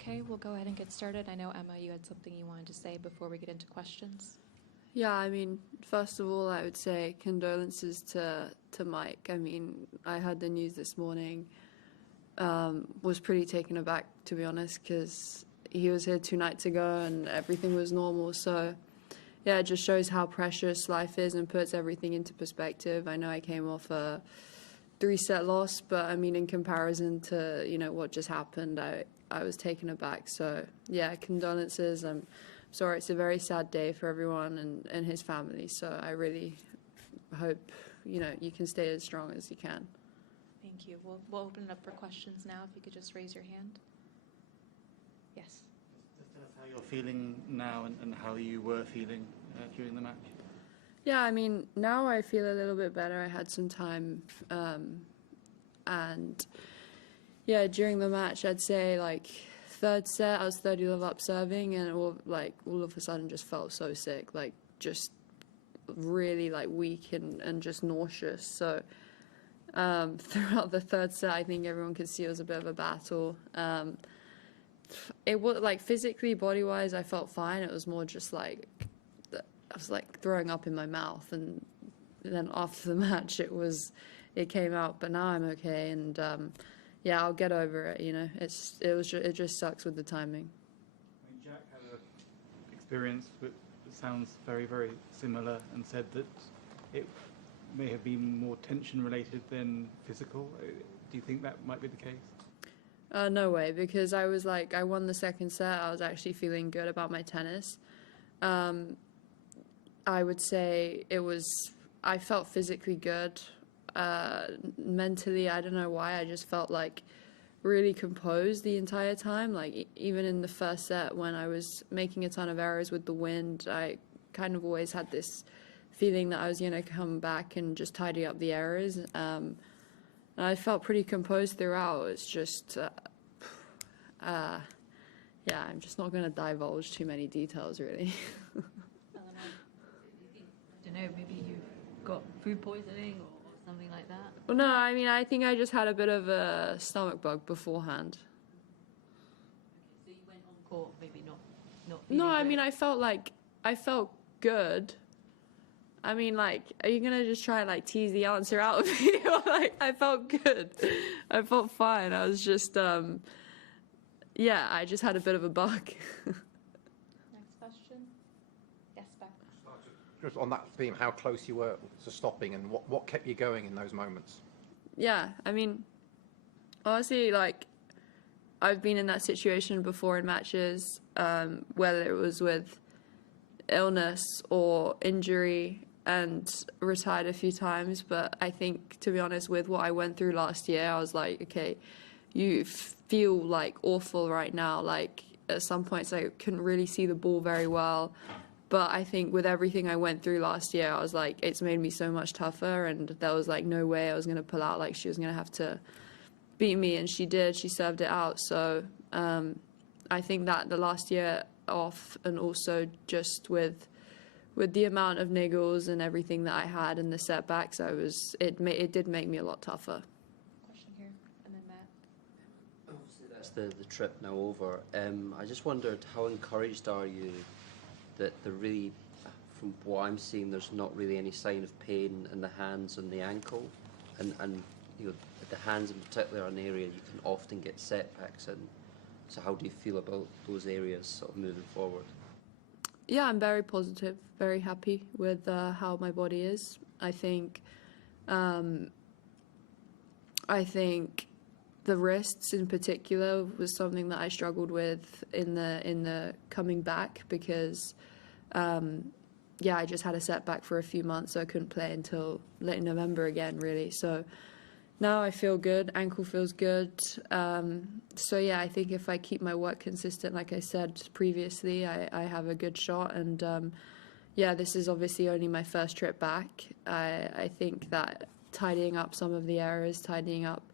Okay, we'll go ahead and get started. I know, Emma, you had something you wanted to say before we get into questions. Yeah, I mean, first of all, I would say condolences to Mike. I mean, I heard the news this morning, was pretty taken aback, to be honest, because he was here 2 nights ago and everything was normal. So, yeah, it just shows how precious life is and puts everything into perspective. I know I came off a 3-set loss, but I mean, in comparison to, what just happened, I was taken aback. So, yeah, condolences. I'm sorry, it's a very sad day for everyone and his family. So I really hope, you can stay as strong as you can. Thank you. We'll open it up for questions now. If you could just raise your hand. Yes. Just tell us how you're feeling now and how you were feeling during the match. Yeah, I mean, now I feel a little bit better. I had some time, and yeah, during the match, I'd say like 3rd set, I was 30 love up serving, and all of a sudden just felt so sick, like just really like weak and just nauseous. So throughout the 3rd set, I think everyone could see it was a bit of a battle. It was like physically, body wise, I felt fine. It was more just like I was like throwing up in my mouth, and then after the match, it came out. But now I'm okay, and yeah, I'll get over it. It just sucks with the timing. I mean, Jack had an experience that sounds very, very similar, and said that it may have been more tension related than physical. Do you think that might be the case? No way, because I won the 2nd set. I was actually feeling good about my tennis. I would say I felt physically good. Mentally, I don't know why, I just felt like really composed the entire time. Like even in the 1st set when I was making a ton of errors with the wind, I kind of always had this feeling that I was going to come back and just tidy up the errors. And I felt pretty composed throughout. It's just, yeah, I'm just not going to divulge too many details, really. I don't know, maybe you got food poisoning or something like that? Well, no, I mean, I think I just had a bit of a stomach bug beforehand. Okay, so you went on court, maybe not No, I great. mean, I felt good. I mean, like, are you gonna just try and like tease the answer out of me? Or, like, I felt good. I felt fine. I was just, yeah, I just had a bit of a bug. Next question. Yes, Beck. Just on that theme, how close you were to stopping, and what kept you going in those moments? Yeah, I mean, honestly, like, I've been in that situation before in matches, whether it was with illness or injury, and retired a few times. But I think, to be honest, with what I went through last year, I was like, okay, you feel like awful right now. Like, at some points I couldn't really see the ball very well. But I think with everything I went through last year, I was like, it's made me so much tougher, and there was like no way I was going to pull out. Like, she was going to have to beat me, and she did. She served it out. So I think that the last year off, and also just with the amount of niggles and everything that I had and the setbacks, it did make me a lot tougher. Question here, and then Matt. Obviously, that's the trip now over. I just wondered, how encouraged are you that there really, from what I'm seeing, there's not really any sign of pain in the hands and the ankle, and the hands in particular are an area you can often get setbacks in. So how do you feel about those areas sort of moving forward? Yeah, I'm very positive, very happy with how my body is. I think the wrists in particular was something that I struggled with in the coming back, because I just had a setback for a few months, so I couldn't play until late November again, really. So now I feel good, ankle feels good. So yeah, I think if I keep my work consistent, like I said previously, I have a good shot. And yeah, this is obviously only my first trip back. I think that tidying up some of the errors, tidying up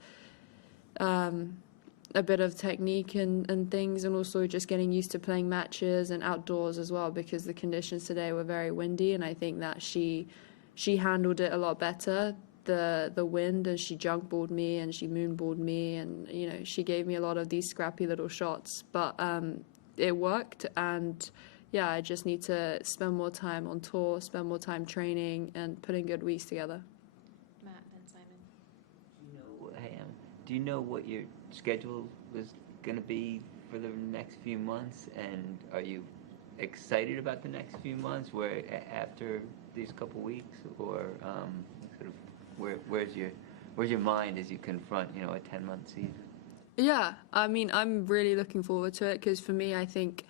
a bit of technique and things, and also just getting used to playing matches and outdoors as well, because the conditions today were very windy, and I think that she handled it a lot better the wind, and she junk balled me and she moon balled me, and she gave me a lot of these scrappy little shots, but it worked. And yeah, I just need to spend more time on tour, spend more time training and putting good weeks together. Matt and Simon. Do you know what your schedule is going to be for the next few months, and are you excited about the next few months, where after these couple weeks, or sort of where's your mind as you confront a 10-month season? Yeah, I mean, I'm really looking forward to it, because for me, I think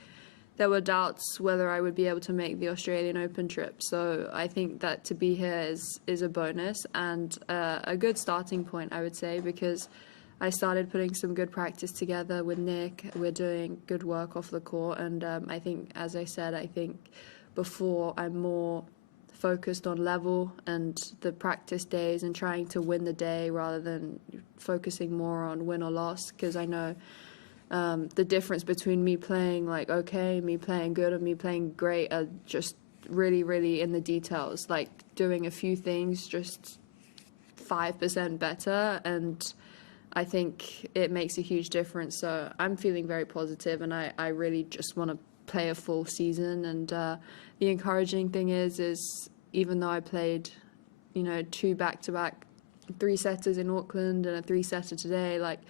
there were doubts whether I would be able to make the Australian Open trip. So I think that to be here is a bonus and a good starting point, I would say, because I started putting some good practice together with Nick. We're doing good work off the court, and I think, as I said, I think before I'm more focused on level and the practice days and trying to win the day rather than focusing more on win or loss, because I know the difference between me playing like okay, me playing good, and me playing great are just really, really in the details, like doing a few things just 5% better, and I think it makes a huge difference. So I'm feeling very positive, and I really just want to play a full season. And the encouraging thing is even though I played, 2 back-to-back 3-setters in Auckland and a 3-setter today, like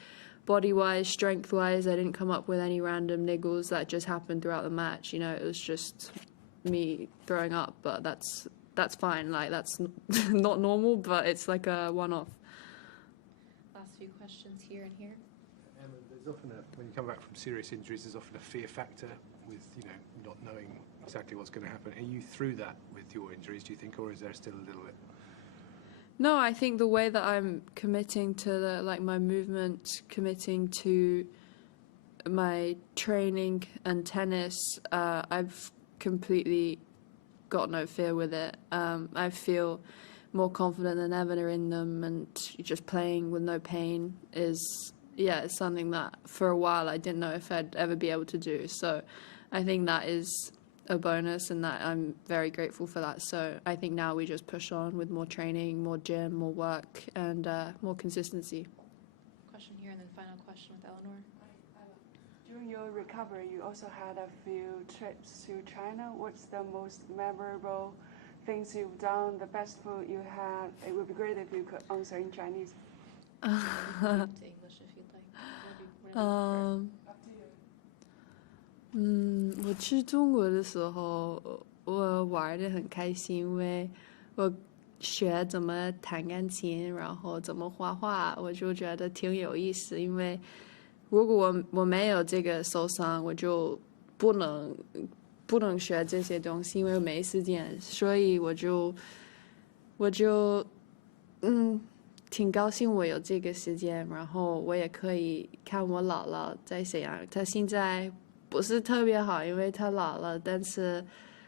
body-wise, strength-wise, I didn't come up with any random niggles that just happened throughout the match. It was just me throwing up, but that's fine. Like, that's not normal, but it's like a one-off. Last few questions here and here. Emma, there's often when you come back from serious injuries, there's often a fear factor with not knowing exactly what's going to happen. Are you through that with your injuries, do you think, or is there still a little bit? No, I think the way that I'm committing to my movement, committing to my training and tennis, I've completely got no fear with it. I feel more confident than ever in them, and just playing with no pain is it's something that for a while I didn't know if I'd ever be able to do. So I think that is a bonus, and that I'm very grateful for that. So I think now we just push on with more training, more gym, more work, and more consistency. Question here, and then final question with Eleanor. During your recovery, you also had a few trips to China. What's the most memorable things you've done, the best food you had? It would be great if you could answer in Chinese. To English if you'd like. Whatever you prefer. 我去中国的时候，我玩得很开心，因为我学怎么弹钢琴，然后怎么画画，我就觉得挺有意思。因为如果我没有这个受伤，我就不能学这些东西，因为我没时间。所以我就挺高兴我有这个时间，然后我也可以看我姥姥在沈阳，她现在不是特别好，因为她老了，但是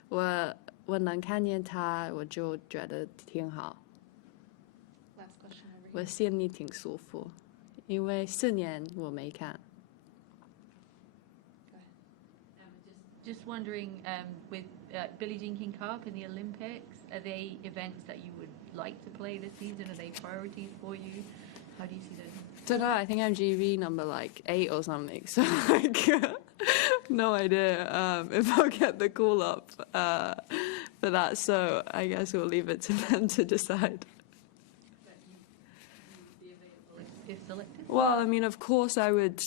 我能看见她，我就觉得挺好。 Last question over here. 我心里挺舒服，因为4年我没看。 Go ahead. Just wondering, with Billie Jean King Cup and the Olympics, are they events that you would like to play this season? Are they priorities for you? How do you see those? Don't know. I think I'm GB number 8 or something. So no idea if I'll get the call up for that. So I guess we'll leave it to them to decide. That you would be available if selected? Well, I mean, of course I would.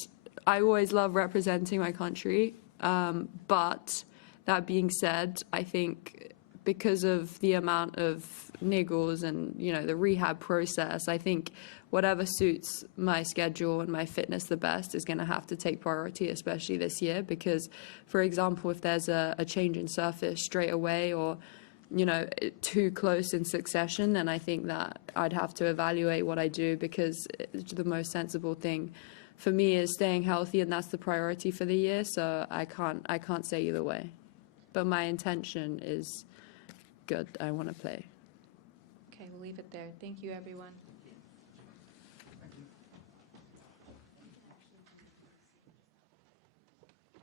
I always love representing my country. But that being said, I think because of the amount of niggles and, the rehab process, I think whatever suits my schedule and my fitness the best is going to have to take priority, especially this year. Because, for example, if there's a change in surface straight away or, too close in succession, then I think that I'd have to evaluate what I do, because the most sensible thing for me is staying healthy, and that's the priority for the year. So I can't say either way, but my intention is good. I want to play. Okay, we'll leave it there. Thank you, everyone.